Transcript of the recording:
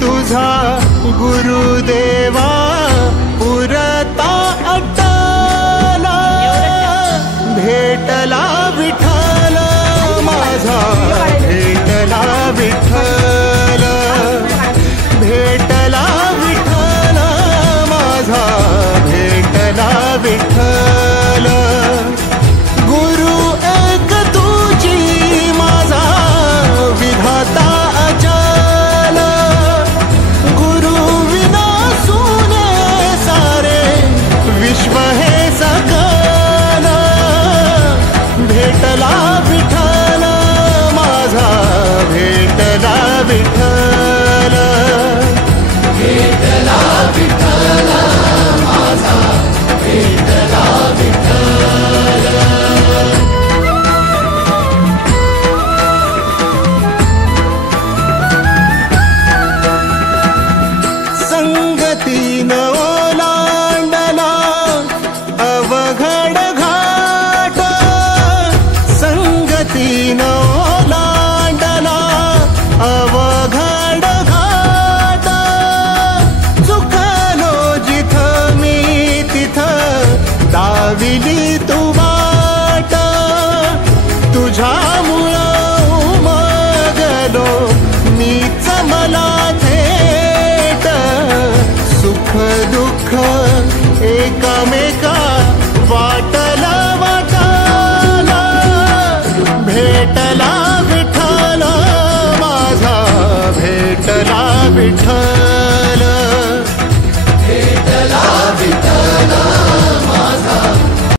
तुझा गुरुदेवा पुरता अटला, भेटला विठ्ठल माझा, भेटला विठ्ठल, भेटला विठ्ठल माझा, भेटला विठ्ठल. गुरु एक तुझी माझा विधाता अचल, गुरु विना सुने सारे विश्व हे सकल. भेटला विठ्ठल माझा, भेटला विठ्ठल, भेटला विठ्ठल माझा, भेटला विठ्ठल. संगतीन ओलांडला अवघड घाट, संगतीन ओलांडला अवघड घाट. चुकलो जिथं मी तिथं दाविली तू वाट, तुझ्यामुळं उमगलो मीच मला थेट. सुख दुःख एकामेका